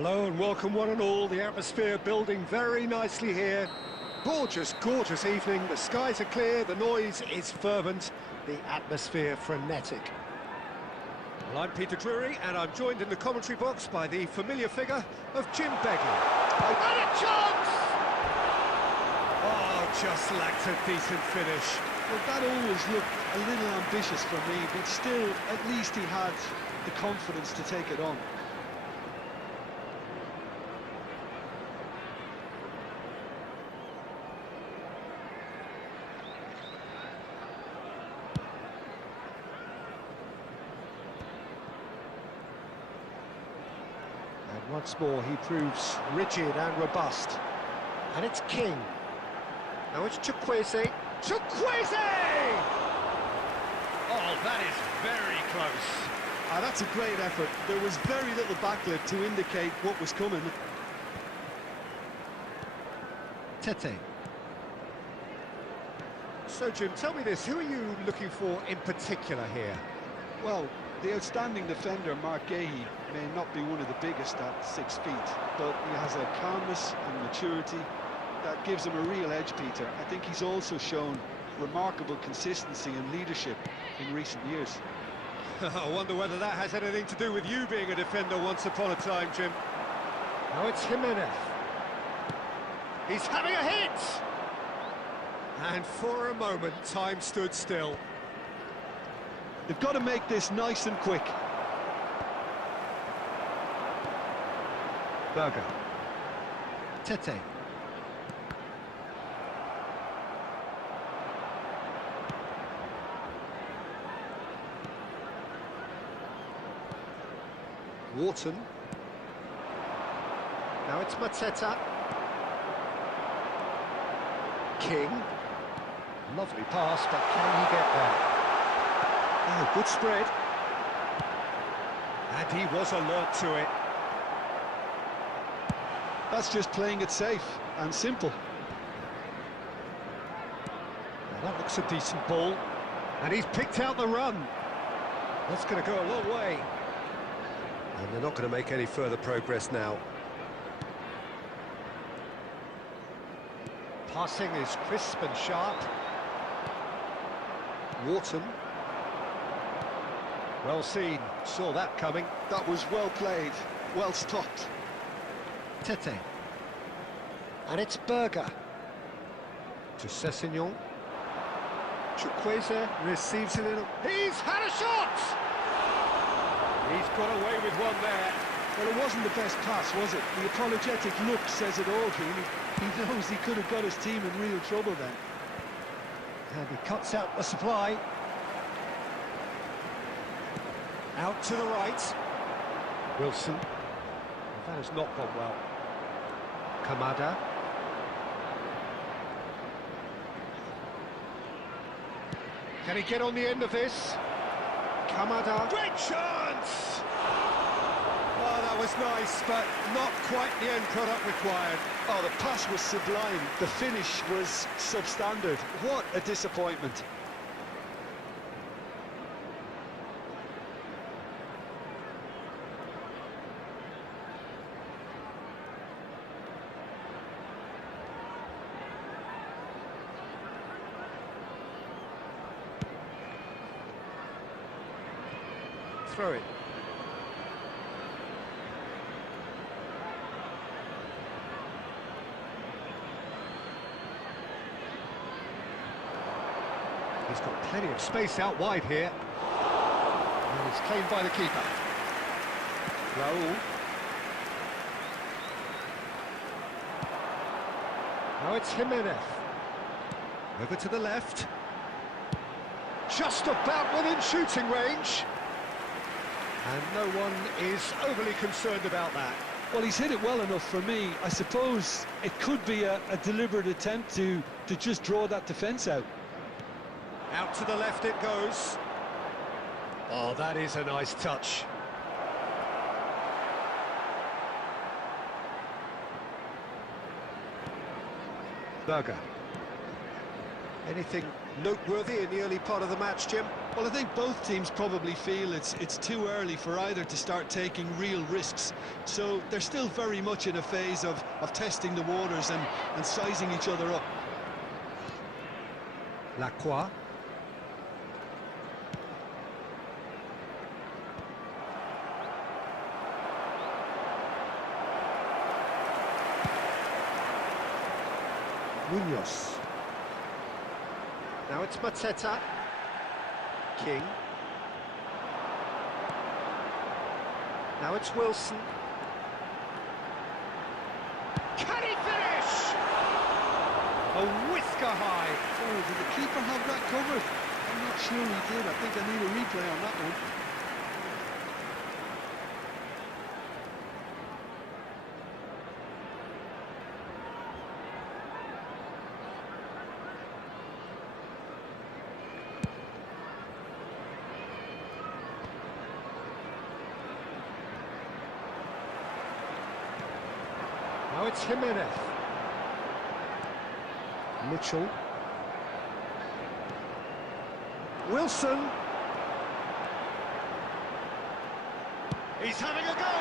Hello and welcome one and all. The atmosphere building very nicely here. Gorgeous, gorgeous evening. The skies are clear, the noise is fervent, the atmosphere frenetic. Well, I'm Peter Drury and I'm joined in the commentary box by the familiar figure of Jim Begley. And a chance! Oh, just lacked a decent finish. Well, that always looked a little ambitious for me, but still, at least he had the confidence to take it on. And once more he proves rigid and robust. And it's King. Now it's Chukwueze. Chukwueze! Oh, that is very close. That's a great effort. There was very little backlit to indicate what was coming. Tete. So, Jim, tell me this, who are you looking for in particular here? Well, the outstanding defender, Mark Gahey, may not be one of the biggest at 6 feet, but he has a calmness and maturity that gives him a real edge, Peter. I think he's also shown remarkable consistency and leadership in recent years. I wonder whether that has anything to do with you being a defender once upon a time, Jim. Now it's Jimenez. He's having a hit! And for a moment, time stood still. They've got to make this nice and quick. Berger. Tete. Wharton. Now it's Mateta. King. Lovely pass, but can he get there? Oh, good spread. And he was alert to it. That's just playing it safe and simple. Now that looks a decent ball. And he's picked out the run. That's going to go a long way. And they're not going to make any further progress now. Passing is crisp and sharp. Wharton. Well seen, saw that coming. That was well played, well stopped. Tete. And it's Berger. To Sessegnon. Chukwueze receives it in. He's had a shot! He's got away with one there. Well, it wasn't the best pass, was it? The apologetic look says it all, really. He knows he could have got his team in real trouble then. And he cuts out the supply. Out to the right. Wilson. Well, that has not gone well. Kamada. Can he get on the end of this? Kamada. Great chance! Oh, that was nice, but not quite the end product required. Oh, the pass was sublime. The finish was substandard. What a disappointment. Throw it. He's got plenty of space out wide here. And it's claimed by the keeper. Raul. Now it's Jimenez. Over to the left. Just about within shooting range. And no one is overly concerned about that. Well, he's hit it well enough for me. I suppose it could be a deliberate attempt to just draw that defence out. Out to the left it goes. Oh, that is a nice touch. Berger. Anything Noteworthy in the early part of the match, Jim. Well, I think both teams probably feel it's too early for either to start taking real risks. So they're still very much in a phase of testing the waters and sizing each other up. Lacroix. Munoz. Now it's Mateta. King. Now it's Wilson. Can he finish? A whisker high. Oh, did the keeper have that covered? I'm not sure he did. I think I need a replay on that one. Now it's Jimenez. Mitchell. Wilson. He's having a go.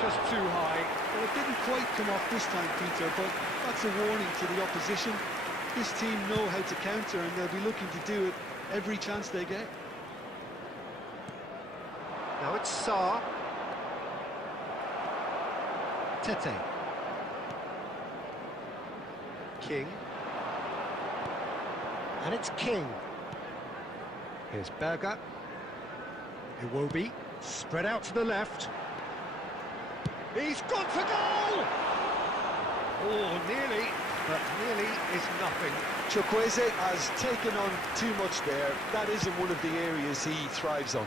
Just too high. Well, it didn't quite come off this time, Peter, but that's a warning to the opposition. This team know how to counter, and they'll be looking to do it every chance they get. Now it's Sarr. Tete. King. And it's King. Here's Berger. Iwobi. Spread out to the left. He's gone for goal! Oh, nearly, but nearly is nothing. Chukwueze has taken on too much there. That isn't one of the areas he thrives on.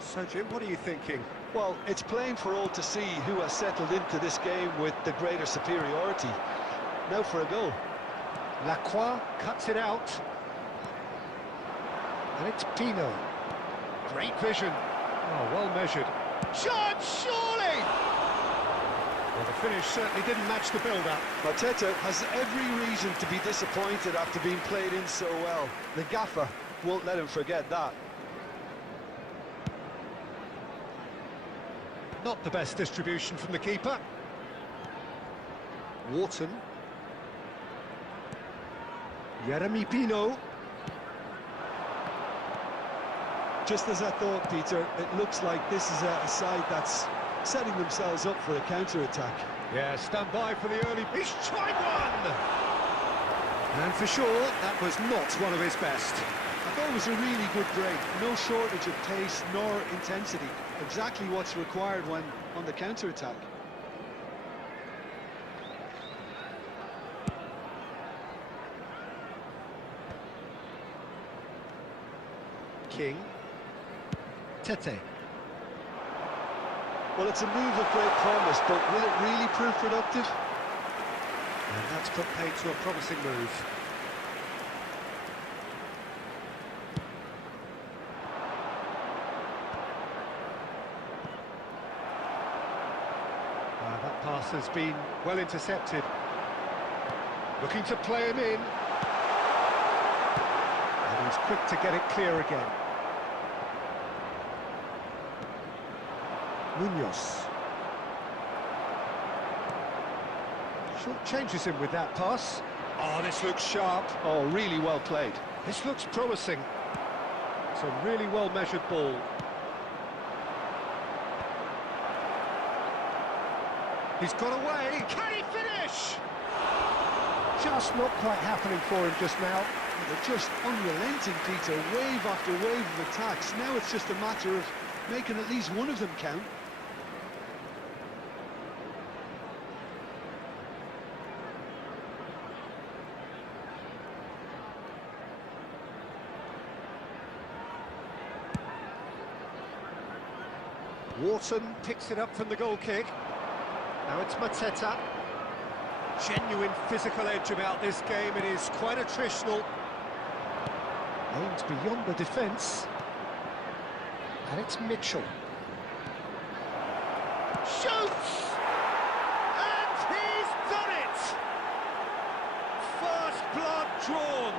So, Jim, what are you thinking? Well, it's plain for all to see who has settled into this game with the greater superiority. Now for a goal. Lacroix cuts it out. And it's Pino. Great vision. Oh, well measured. Shot, surely! Well, the finish certainly didn't match the build-up. Mateta has every reason to be disappointed after being played in so well. The gaffer won't let him forget that. Not the best distribution from the keeper. Wharton. Yeremy Pino. Just as I thought, Peter, it looks like this is a side that's setting themselves up for a counter-attack. Yeah, stand by for the early... He's tried one! And for sure, that was not one of his best. I thought it was a really good break. No shortage of pace nor intensity. Exactly what's required when on the counter-attack. King. Tete. Well, it's a move of great promise, but will it really prove productive? And that's put paid to a promising move. That pass has been well intercepted. Looking to play him in. And he's quick to get it clear again. Munoz. Short changes him with that pass. Oh, this looks sharp. Oh, really well played. This looks promising. It's a really well-measured ball. He's got away. Can he finish? Just not quite happening for him just now. They're just unrelenting, Peter. Wave after wave of attacks. Now it's just a matter of making at least one of them count. Wharton picks it up from the goal kick. Now it's Mateta. Genuine physical edge about this game. It is quite attritional. Aims beyond the defence. And it's Mitchell. Shoots! And he's done it! First blood drawn.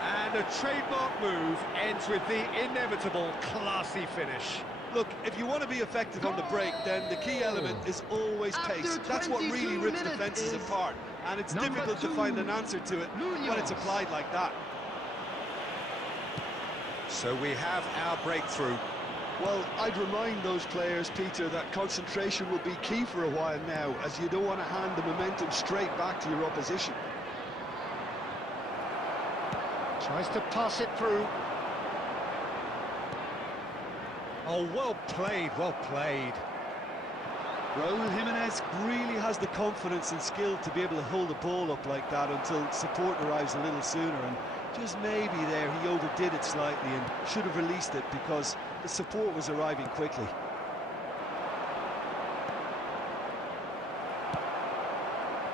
And a trademark move ends with the inevitable classy finish. Look, if you want to be effective on the break, then the key element is always pace. That's what really rips defences apart, and it's difficult to find an answer to it when it's applied like that. So we have our breakthrough. Well, I'd remind those players, Peter, that concentration will be key for a while now, as you don't want to hand the momentum straight back to your opposition. Tries to pass it through. Oh, well played, well played. Raúl Jiménez really has the confidence and skill to be able to hold the ball up like that until support arrives a little sooner, and just maybe there he overdid it slightly and should have released it because the support was arriving quickly.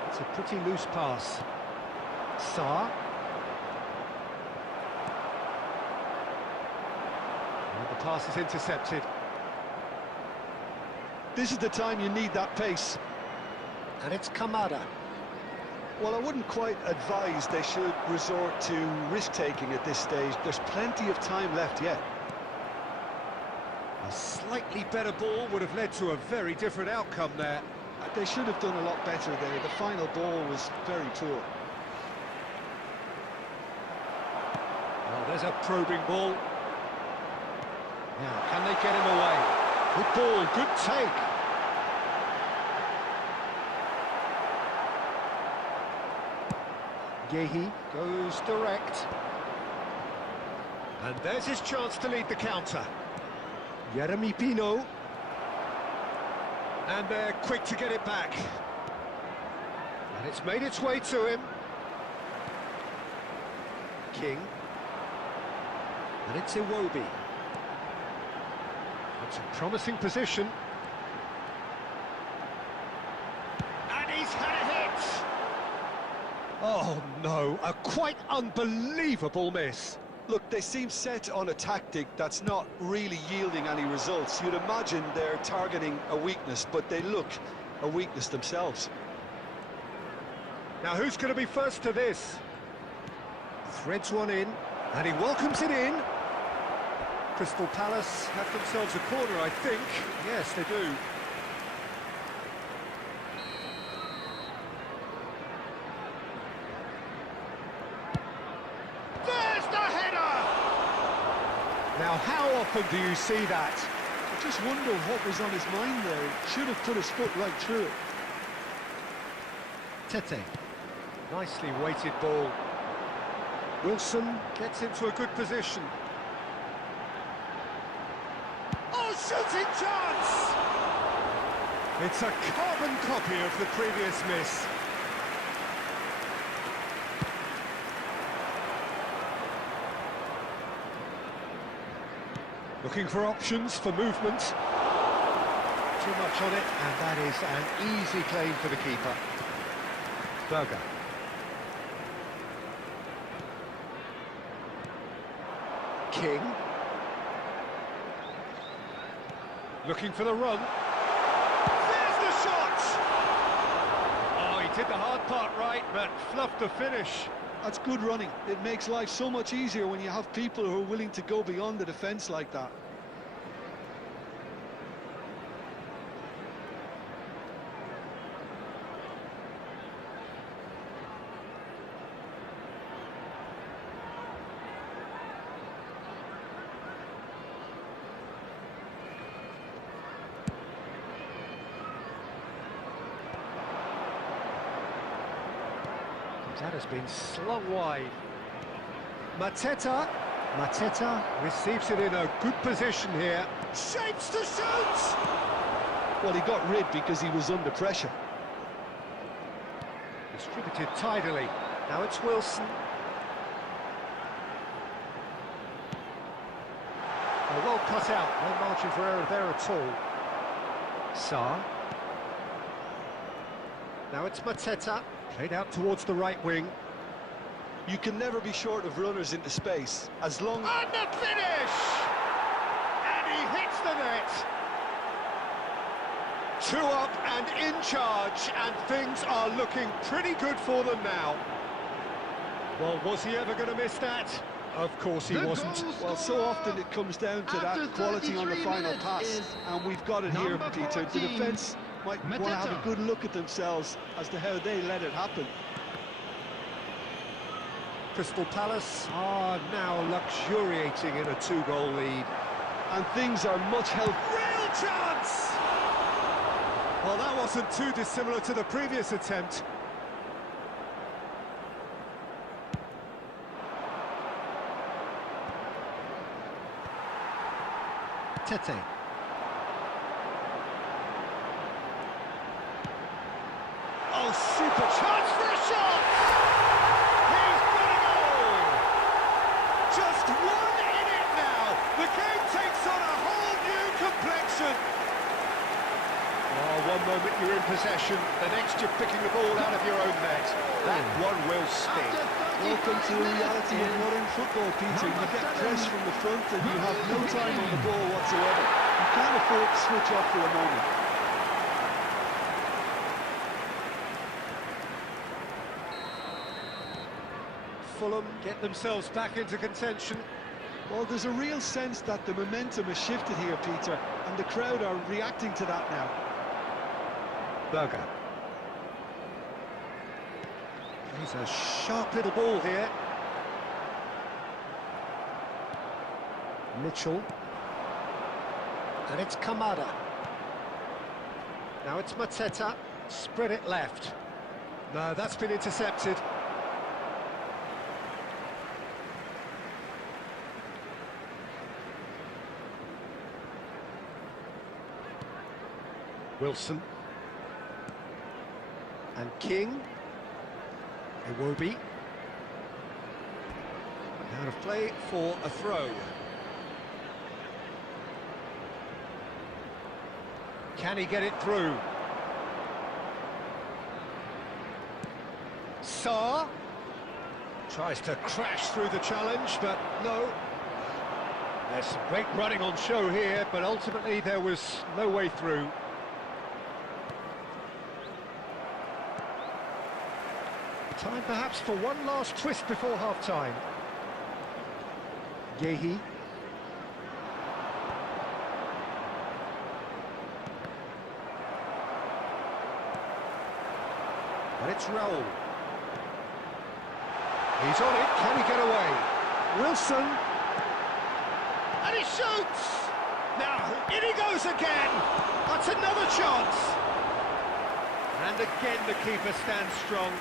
It's a pretty loose pass. Sarr. And the pass is intercepted. This is the time you need that pace. And it's Kamada. Well, I wouldn't quite advise they should resort to risk-taking at this stage. There's plenty of time left yet. A slightly better ball would have led to a very different outcome there. They should have done a lot better there. The final ball was very poor. Well, there's a probing ball. Now, can they get him away? Good ball, good take. Gehi goes direct. And there's his chance to lead the counter. Jeremy Pino. And they're quick to get it back. And it's made its way to him. King. And it's Iwobi. It's a promising position. And he's had a hit! Oh no, a quite unbelievable miss. Look, they seem set on a tactic that's not really yielding any results. You'd imagine they're targeting a weakness, but they look a weakness themselves. Now who's going to be first to this? Threads one in, and he welcomes it in. Crystal Palace have themselves a corner, I think. Yes, they do. There's the header! Now, how often do you see that? I just wonder what was on his mind there. Should have put his foot right through it. Tete. Nicely weighted ball. Wilson gets into a good position. Oh, shooting chance! It's a carbon copy of the previous miss. Looking for options for movement. Too much on it, and that is an easy claim for the keeper. Berger. King. Looking for the run. There's the shot! Oh, he did the hard part right, but fluffed the finish. That's good running. It makes life so much easier when you have people who are willing to go beyond the defence like that. That has been slung wide. Mateta receives it in a good position here. Shapes to shoot! Well, he got rid because he was under pressure. Distributed tidily. Now it's Wilson. Oh, well cut out. No margin for error there at all. Sarr. Now it's Mateta. Played out towards the right wing. You can never be short of runners into space, as long... And the finish! he hits the net. 2 up and in charge, and things are looking pretty good for them now. Well, was he ever going to miss that? Of course he wasn't. Well, so often it comes down to that quality on the final pass, and we've got it here, Peter. The defence might want to have a good look at themselves as to how they let it happen. Crystal Palace are now luxuriating in a 2-goal lead. And things are much healthier. Real chance! Well, that wasn't too dissimilar to the previous attempt. Tete. Oh, super chance for a shot! He's got a goal! Just one in it now. The game takes on a whole new complexion. Oh, one moment you're in possession, the next you're picking the ball out of your own net. That one will sting. Welcome to the reality of modern football, Peter. You get press from the front and you have no time on the ball whatsoever. You can't afford to switch off for a moment. Fulham get themselves back into contention. Well, there's a real sense that the momentum has shifted here, Peter, and the crowd are reacting to that now. Berger. He's a sharp little ball here. Mitchell. And it's Kamada. Now it's Mateta. Spread it left. No, that's been intercepted. Wilson. And King. Iwobi. Out of play for a throw. Can he get it through? Sarr tries to crash through the challenge, but no. There's some great running on show here, but ultimately there was no way through. Time perhaps for one last twist before half-time. Yehi. And it's Raul. He's on it, can he get away? Wilson. And he shoots! Now, in he goes again! That's another chance! And again the keeper stands strong.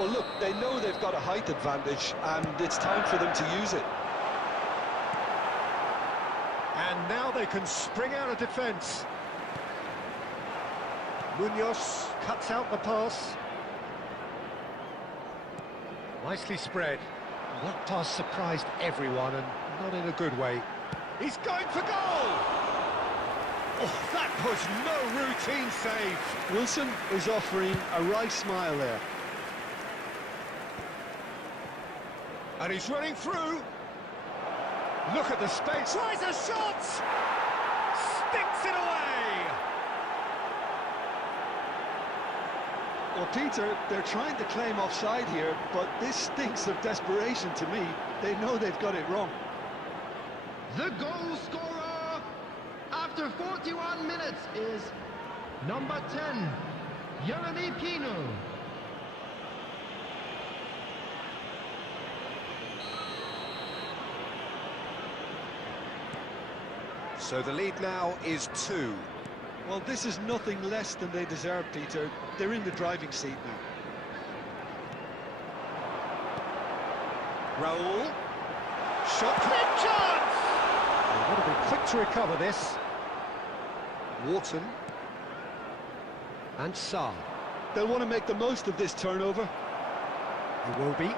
Well, look, they know they've got a height advantage, and it's time for them to use it. And now they can spring out of defence. Munoz cuts out the pass. Nicely spread. That pass surprised everyone, and not in a good way. He's going for goal! Oh, that was no routine save. Wilson is offering a right smile there. And he's running through. Look at the space. Tries a shot! Sticks it away! Well, Peter, they're trying to claim offside here, but this stinks of desperation to me. They know they've got it wrong. The goal scorer after 41 minutes is number 10, Jeremy Pino. So the lead now is 2. Well, this is nothing less than they deserve, Peter. They're in the driving seat now. Raul. Shot clear chance! They've got to be quick to recover this. Wharton. And Sarr. They'll want to make the most of this turnover. It will be.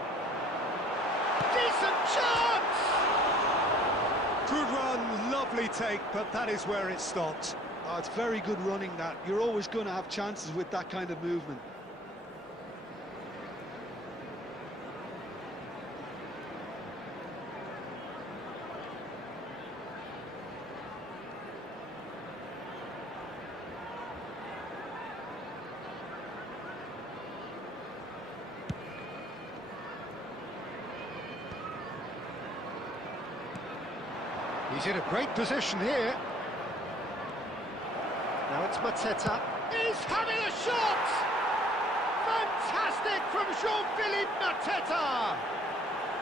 Decent chance! Good run, lovely take, but that is where it stopped. Oh, it's very good running that. You're always going to have chances with that kind of movement. He's in a great position here. Now it's Mateta. He's having a shot! Fantastic from Jean-Philippe Mateta!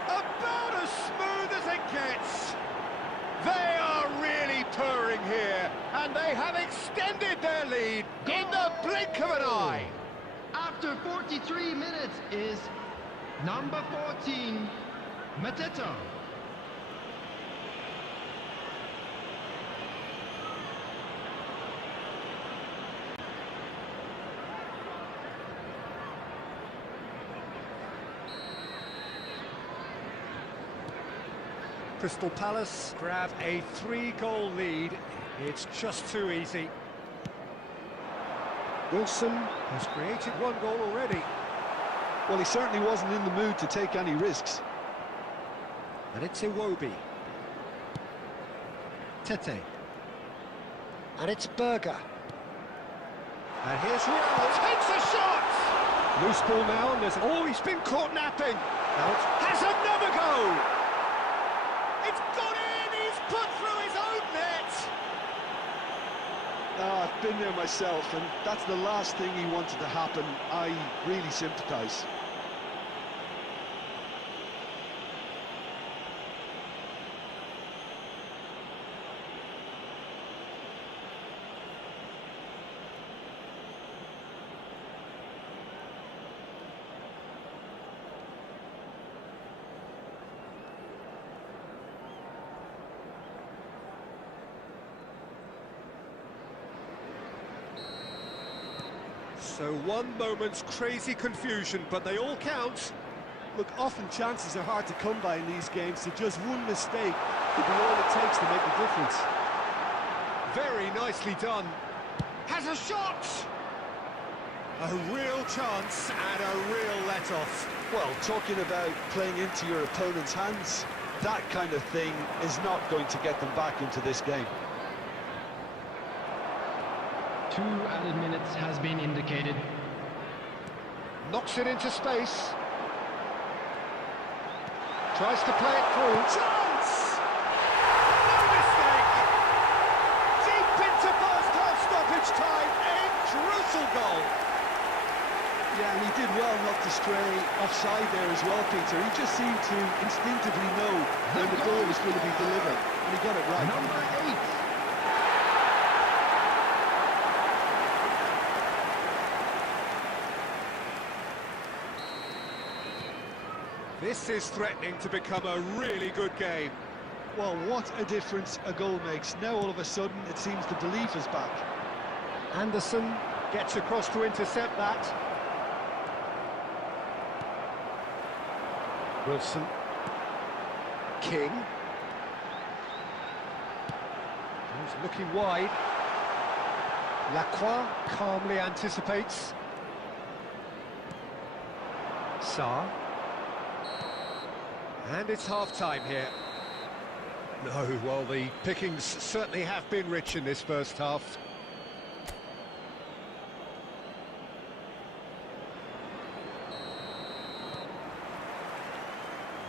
About as smooth as it gets. They are really purring here, and they have extended their lead in the blink of an eye. After 43 minutes is number 14, Mateta. Crystal Palace grab a 3-goal lead. It's just too easy. Wilson has created 1 goal already. Well, he certainly wasn't in the mood to take any risks. And it's Iwobi. Tete. And it's Berger. And here's Real. Takes a shot! Loose ball now, and there's... Oh, he's been caught napping. Now it's... Has another go! It's gone in! He's put through his own net! Oh, I've been there myself, and that's the last thing he wanted to happen. I really sympathise. So 1 moment's crazy confusion, but they all count. Look, often chances are hard to come by in these games, so just one mistake could be all it takes to make the difference. Very nicely done. Has a shot! A real chance and a real let-off. Well, talking about playing into your opponent's hands, that kind of thing is not going to get them back into this game. 2 added minutes has been indicated. Knocks it into space. Tries to play it through. Chance! No mistake! Deep into first-half stoppage time. A crucial goal. Yeah, and he did well not to stray offside there as well, Peter. He just seemed to instinctively know when the goal was going to be delivered, and he got it right. Number 8. This is threatening to become a really good game. Well, what a difference a goal makes. Now all of a sudden it seems the belief is back. Anderson gets across to intercept that. Wilson. King. He's looking wide. Lacroix calmly anticipates. Sarr. And it's half-time here. No, well, the pickings certainly have been rich in this first half.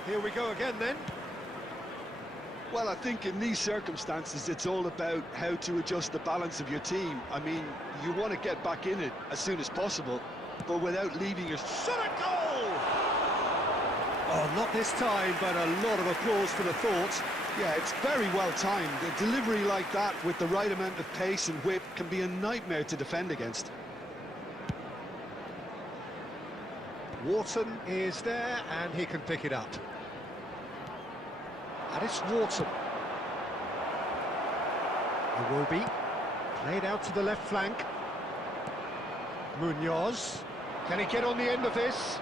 Here we go again, then. Well, I think in these circumstances, it's all about how to adjust the balance of your team. I mean, you want to get back in it as soon as possible, but without leaving your... Shot a goal! Oh, not this time, but a lot of applause for the thought. Yeah, it's very well timed. A delivery like that with the right amount of pace and whip can be a nightmare to defend against. Wharton is there, and he can pick it up. And it's Wharton. Iwobi, played out to the left flank. Munoz, can he get on the end of this?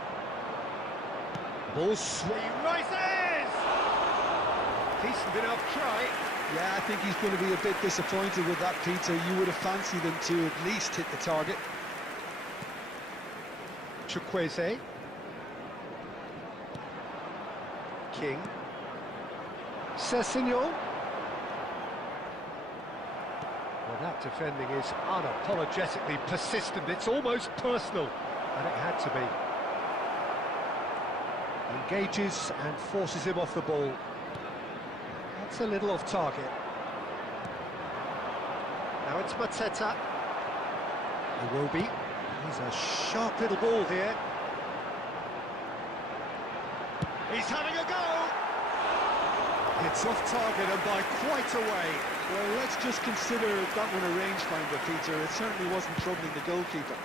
Ball swing, rises! Decent enough try. Yeah, I think he's going to be a bit disappointed with that, Peter. You would have fancied him to at least hit the target. Chukwueze. King. Sessegnon. Well, that defending is unapologetically persistent. It's almost personal, and it had to be. Engages and forces him off the ball. That's a little off target. Now it's Mateta. It will be. He's a sharp little ball here. He's having a go! It's off target and by quite a way. Well, let's just consider that one a rangefinder, Peter. It certainly wasn't troubling the goalkeeper.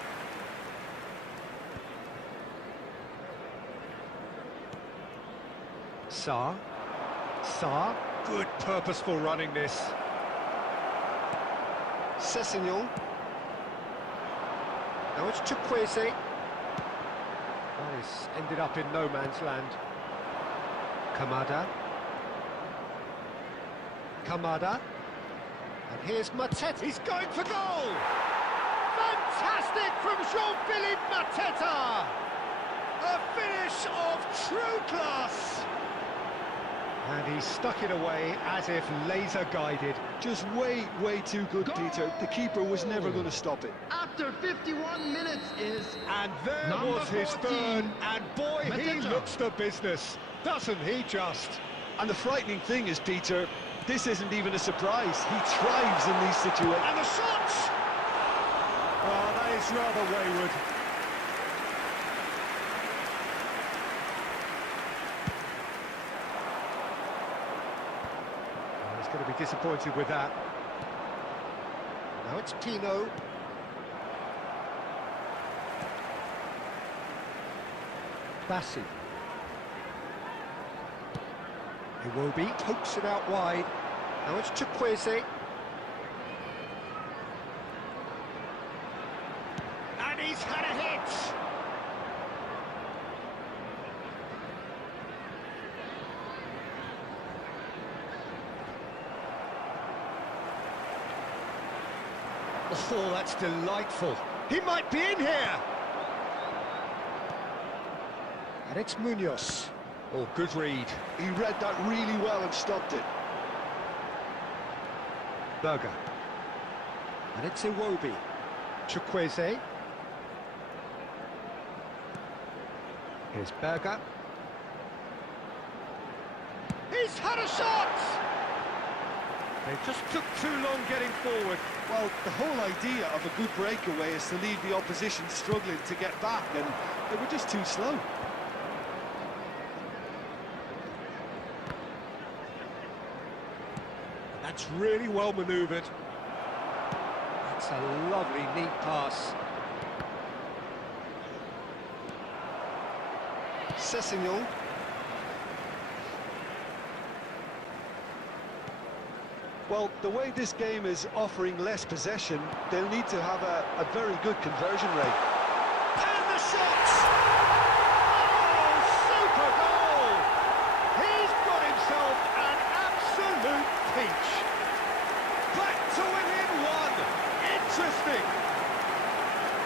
Sarr. Good purposeful running this. Sessegnon. Now it's Chukwueze. That has ended up in no man's land. Kamada. And here's Mateta. He's going for goal! Fantastic from Jean-Philippe Mateta! A finish of true class! And he stuck it away as if laser-guided. Just way too good, Peter. The keeper was never going to stop it. After 51 minutes is... And there Number was his 14, third, and boy, he Mateta. looks the business, doesn't he just? And the frightening thing is, Peter, this isn't even a surprise. He thrives in these situations. And the shot! Oh, that is rather wayward. Oh, he's going to be disappointed with that. Now it's Pino. Bassi. Iwobi pokes it out wide. Now it's Chukwueze. And he's had a hit! Oh, that's delightful. He might be in here! And it's Munoz. Oh, good read. He read that really well and stopped it. Berger. And it's Iwobi. Chukwueze. Here's Berger. He's had a shot! They just took too long getting forward. Well, the whole idea of a good breakaway is to leave the opposition struggling to get back, and they were just too slow. That's really well manoeuvred. That's a lovely, neat pass. Sessegnon. Well, the way this game is offering less possession, they'll need to have a very good conversion rate. And the shot! Oh, super goal! He's got himself an absolute peach. Back to within one. Interesting.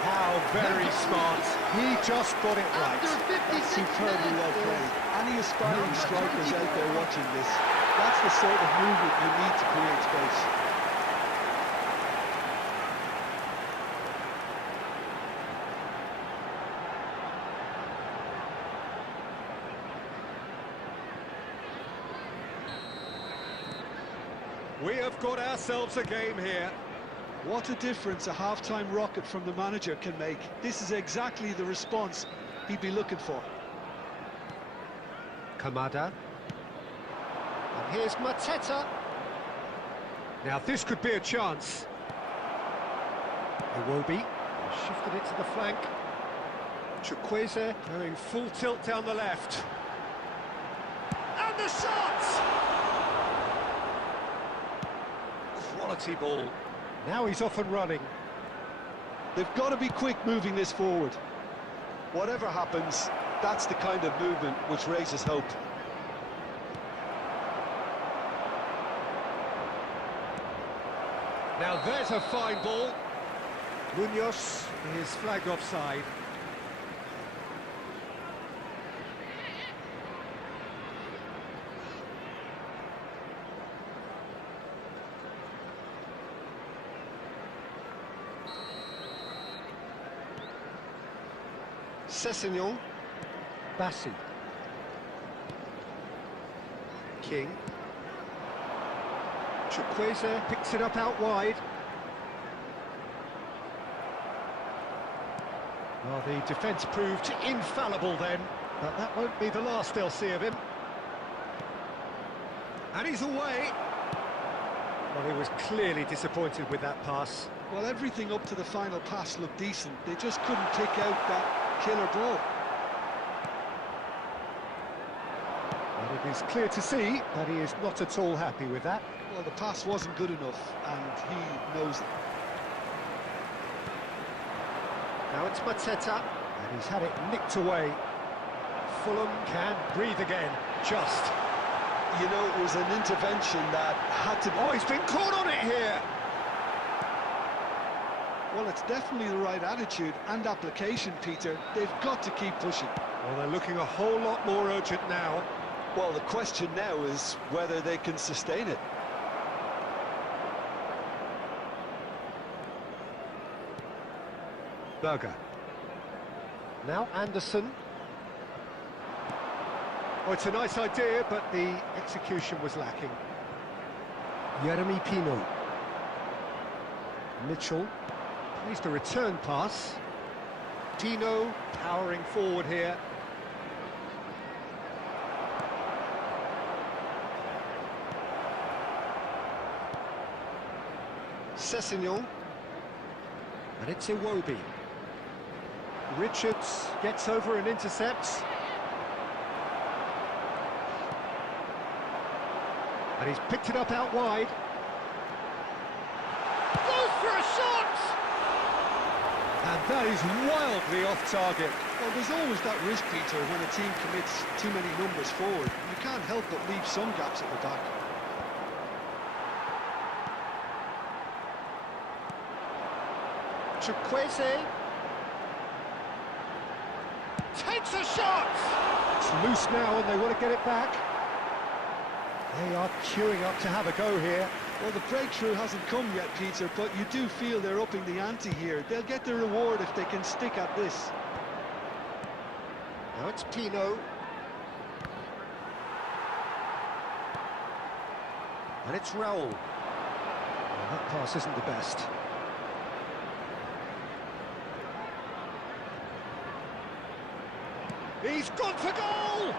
How very smart. He just got it right. After 56 Superbly well minutes played. is... Any aspiring Number strikers 24. out there watching this, that's the sort of movement you need to create space. We have got ourselves a game here. What a difference a half-time rocket from the manager can make. This is exactly the response he'd be looking for. Kamada. And here's Mateta. Now this could be a chance. Iwobi shifted it to the flank. Chukwueze going full tilt down the left. And the shot! Quality ball. Now he's off and running. They've got to be quick moving this forward. Whatever happens, that's the kind of movement which raises hope. Now there's a fine ball. Munoz is flagged offside. Sessegnon. Bassi. King. Chukwueze picks it up out wide. Well, the defence proved infallible then, but that won't be the last they'll see of him. And he's away. Well, he was clearly disappointed with that pass. Well, everything up to the final pass looked decent. They just couldn't kick out that killer ball. Well, it is clear to see that he is not at all happy with that. Well, the pass wasn't good enough, and he knows it. Now it's Mateta, and he's had it nicked away. Fulham can breathe again, just. You know, it was an intervention that had to be... Oh, he's been caught on it here! Well, it's definitely the right attitude and application, Peter. They've got to keep pushing. Well, they're looking a whole lot more urgent now. Well, the question now is whether they can sustain it. Berger. Now Anderson. Oh, it's a nice idea, but the execution was lacking. Yeremy Pino. Mitchell. Plays the return pass. Dino powering forward here. Sessegnon. And it's Iwobi. Richards gets over and intercepts. And he's picked it up out wide. Goes for a shot! And that is wildly off target. Well, there's always that risk, Peter, when a team commits too many numbers forward. You can't help but leave some gaps at the back. Chukwueze takes a shot! It's loose now and they want to get it back. They are queuing up to have a go here. Well, the breakthrough hasn't come yet, Peter, but you do feel they're upping the ante here. They'll get the reward if they can stick at this. Now it's Pino. And it's Raul. Well, that pass isn't the best. He's gone for goal!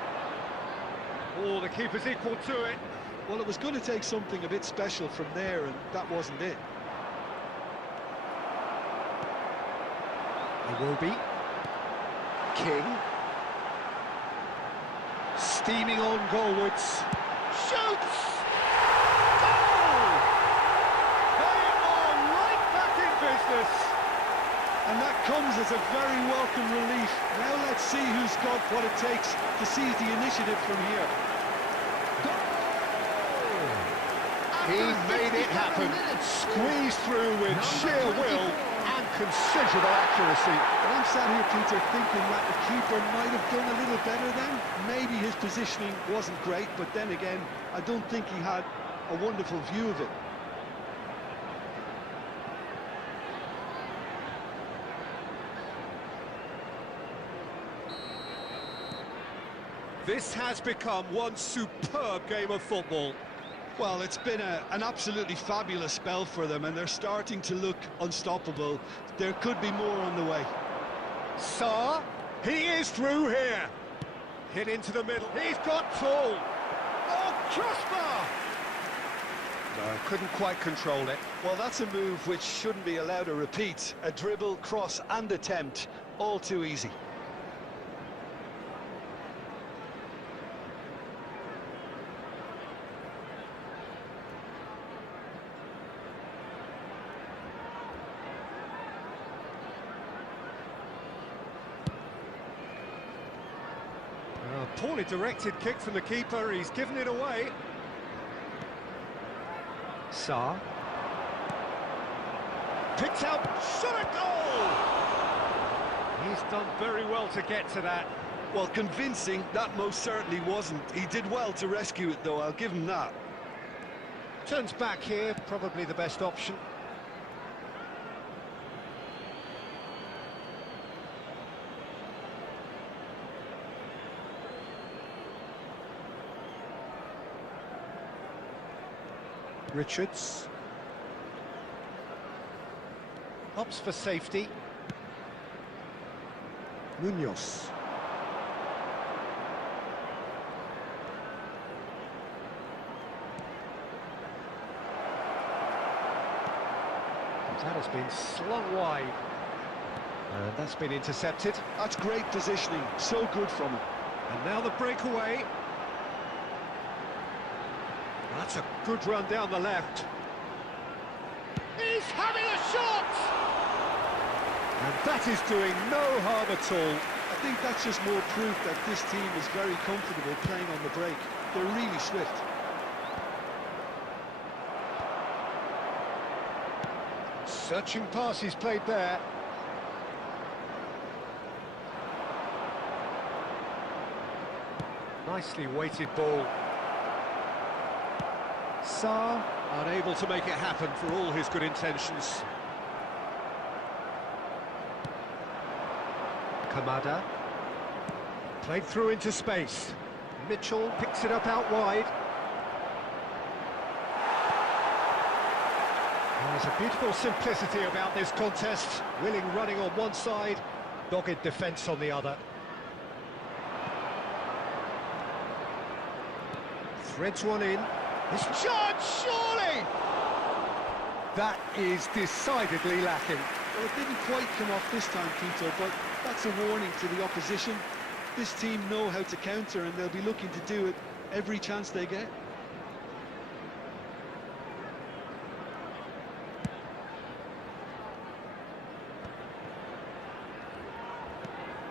Oh, the keeper's equal to it. Well, it was going to take something a bit special from there, and that wasn't it. Iwobi. King. Steaming on goalwards. Shoots! Goal! They are right back in business. And that comes as a very welcome relief. Now let's see who's got what it takes to seize the initiative from here. He made it happen, squeezed through with sheer will and considerable accuracy. Well, I'm sat here, Peter, thinking that the keeper might have done a little better then. Maybe his positioning wasn't great, but then again, I don't think he had a wonderful view of it. This has become one superb game of football. Well, it's been an absolutely fabulous spell for them, and they're starting to look unstoppable. There could be more on the way. Sarr, he is through here. Hit into the middle, he's got tall. Oh, crossbar! No, couldn't quite control it. Well, that's a move which shouldn't be allowed to repeat. A dribble, cross and attempt, all too easy. Poorly directed kick from the keeper, he's given it away. Sarr. picked out, shot a goal! He's done very well to get to that. Well, convincing, that most certainly wasn't. He did well to rescue it, though, I'll give him that. Turns back here, probably the best option. Richards. Hops for safety. Munoz. That has been slung wide. And that's been intercepted. That's great positioning, so good from him. And now the breakaway. That's a good run down the left. He's having a shot! And that is doing no harm at all. I think that's just more proof that this team is very comfortable playing on the break. They're really swift. Searching pass he's played there. Nicely weighted ball. Sarr, unable to make it happen for all his good intentions. Kamada. Played through into space. Mitchell picks it up out wide. There's a beautiful simplicity about this contest. Willing running on one side, dogged defence on the other. Threads one in. It's charged, surely! That is decidedly lacking. Well, it didn't quite come off this time, Peter, but that's a warning to the opposition. This team know how to counter, and they'll be looking to do it every chance they get.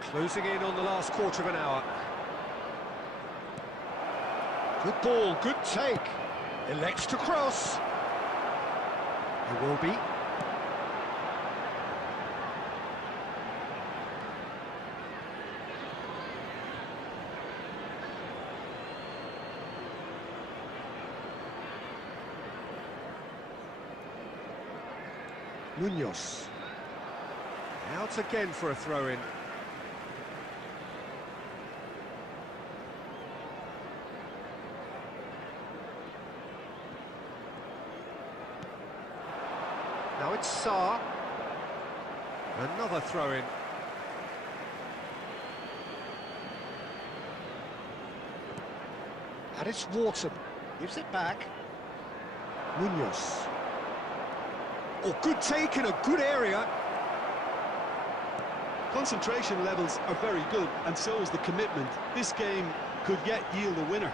Closing in on the last quarter of an hour. Good ball, good take. Elects to cross. It will be. Munoz. Out again for a throw-in. Now it's Sarr. Another throw-in. And it's Wharton. Gives it back. Munoz. Oh, good take in a good area. Concentration levels are very good, and so is the commitment. This game could yet yield a winner.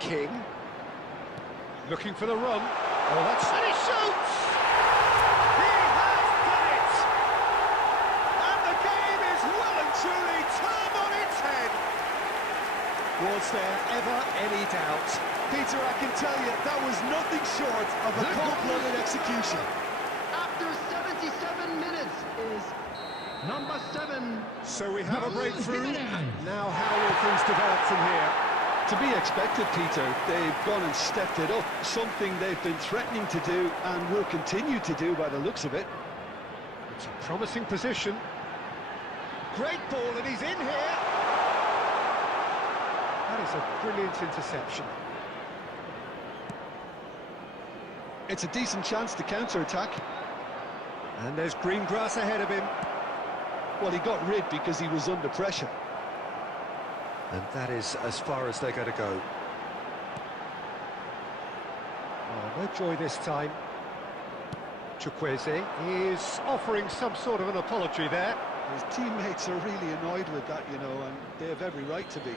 King. Looking for the run. Oh, that's... And he shoots! He has done it! And the game is well and truly turned on its head. Was there ever any doubt? Peter, I can tell you, that was nothing short of a cold-blooded execution. After 77 minutes is number 7. So we have a breakthrough. Jimenez. Now how will things develop from here? To be expected, Peter. They've gone and stepped it up, something they've been threatening to do and will continue to do by the looks of it. It's a promising position. Great ball, and he's in here. That is a brilliant interception. It's a decent chance to counter-attack. And there's green grass ahead of him. Well, he got rid because he was under pressure. And that is as far as they're going to go. Oh, no joy this time. Chukwueze is offering some sort of an apology there. His teammates are really annoyed with that, you know, and they have every right to be.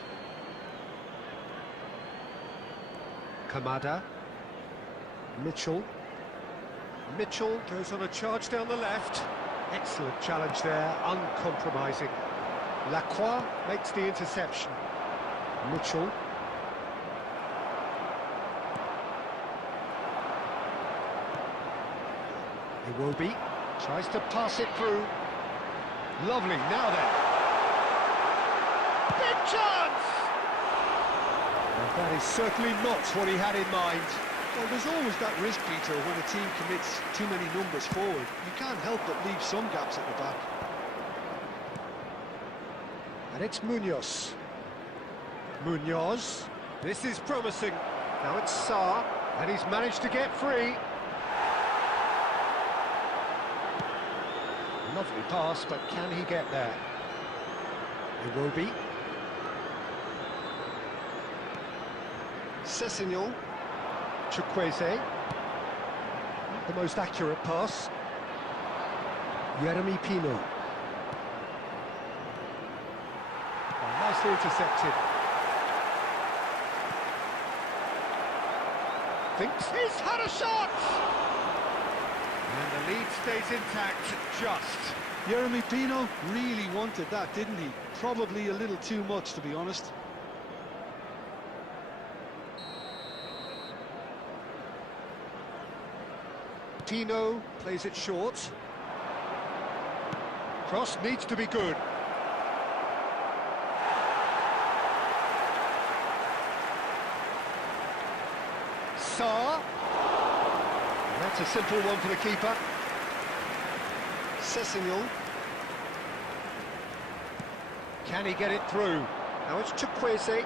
Kamada. Mitchell. Mitchell goes on a charge down the left. Excellent challenge there, uncompromising. Lacroix makes the interception. Mitchell. Iwobi tries to pass it through. Lovely, now then. Big chance! And that is certainly not what he had in mind. Well, there's always that risk, Peter, when a team commits too many numbers forward. You can't help but leave some gaps at the back. And it's Munoz. Munoz. This is promising. Now it's Sarr, and he's managed to get free. Lovely pass, but can he get there? Iwobi. Sessegnon. Chukwueze. The most accurate pass. Yeremy Pino. Oh, nicely intercepted. Thinks he's had a shot! And the lead stays intact, just. Yeremy Pino really wanted that, didn't he? Probably a little too much, to be honest. Pino plays it short. Cross needs to be good. Sarr. That's a simple one for the keeper. Sessegnon. Can he get it through? Now it's Chukwueze.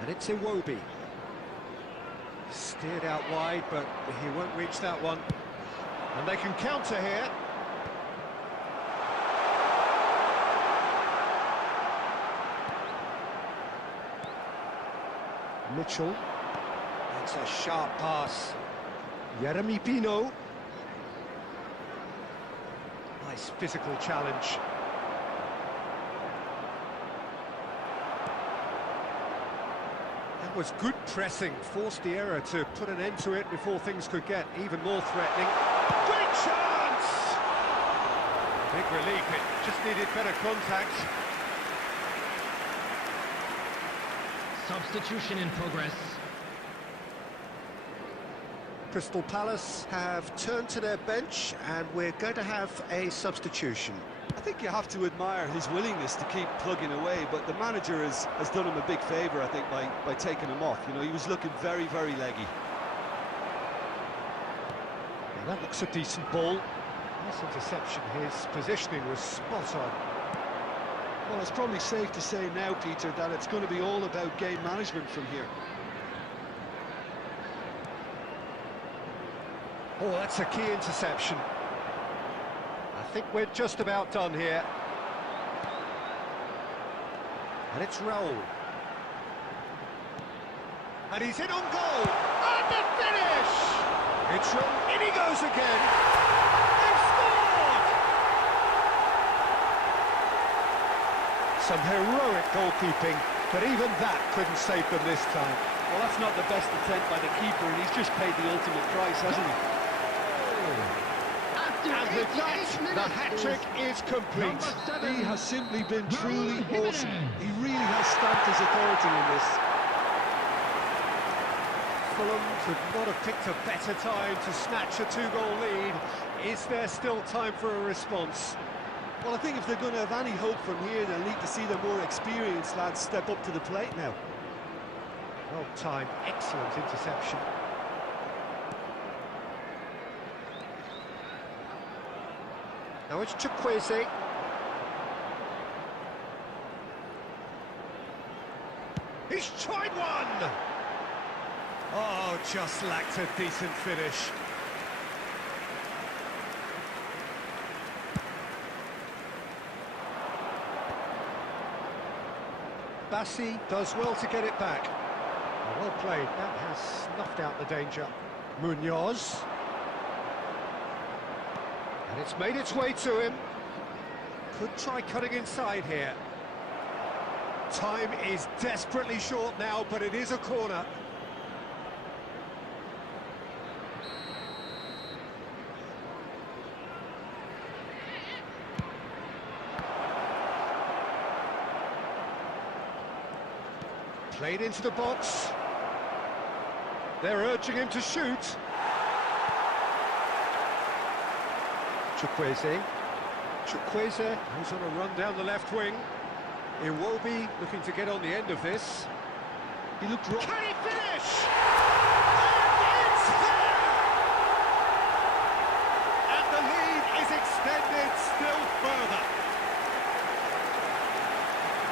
And it's Iwobi. Steered out wide, but he won't reach that one. And they can counter here. Mitchell. That's a sharp pass. Yeremy Pino. Nice physical challenge. That was good pressing, forced the error to put an end to it before things could get even more threatening. Great chance! Big relief, it just needed better contact. Substitution in progress. Crystal Palace have turned to their bench and we're going to have a substitution. I think you have to admire his willingness to keep plugging away, but the manager has done him a big favour, I think, by taking him off. You know, he was looking very, very leggy. Yeah, that looks a decent ball. Nice interception, his positioning was spot on. Well, it's probably safe to say now, Peter, that it's going to be all about game management from here. Oh, that's a key interception. I think we're just about done here. And it's Raul. And he's in on goal. And the finish! It's Raul. In he goes again. They've scored! Some heroic goalkeeping, but even that couldn't save them this time. Well, that's not the best attempt by the keeper, and he's just paid the ultimate price, hasn't he? And with that, the hat-trick is complete. He has simply been truly awesome. He really has stamped his authority in this. Fulham could not have picked a better time to snatch a two-goal lead. Is there still time for a response? Well, I think if they're going to have any hope from here, they'll need to see the more experienced lads step up to the plate now. Well timed, excellent interception. Now it's Chukwueze. He's tried one! Oh, just lacked a decent finish. Bassi does well to get it back. Well played, that has snuffed out the danger. Munoz. And it's made its way to him. Could try cutting inside here. Time is desperately short now, but it is a corner. Played into the box. They're urging him to shoot. Chukwueze. Chukwueze goes on a run down the left wing. Iwobi looking to get on the end of this. He looked wrong. Can he finish? And it's there! And the lead is extended still further.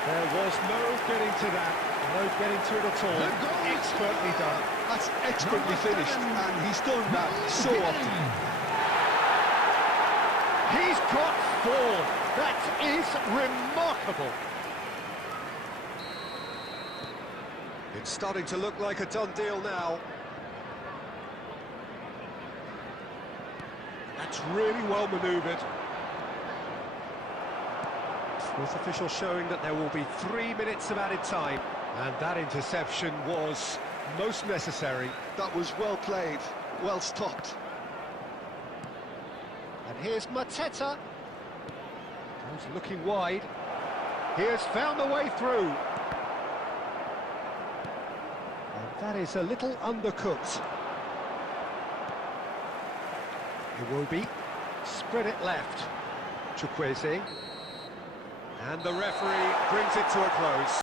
There was no getting to that, no getting to it at all. Expertly done. That's expertly finished, and he's done that so often. He's got 4. That is remarkable. It's starting to look like a done deal now. That's really well manoeuvred. Fourth official showing that there will be 3 minutes of added time. And that interception was most necessary. That was well played, well stopped. And here's Mateta. He's looking wide. He has found a way through. And that is a little undercooked. Iwobi, spread it left. Chukwueze. And the referee brings it to a close.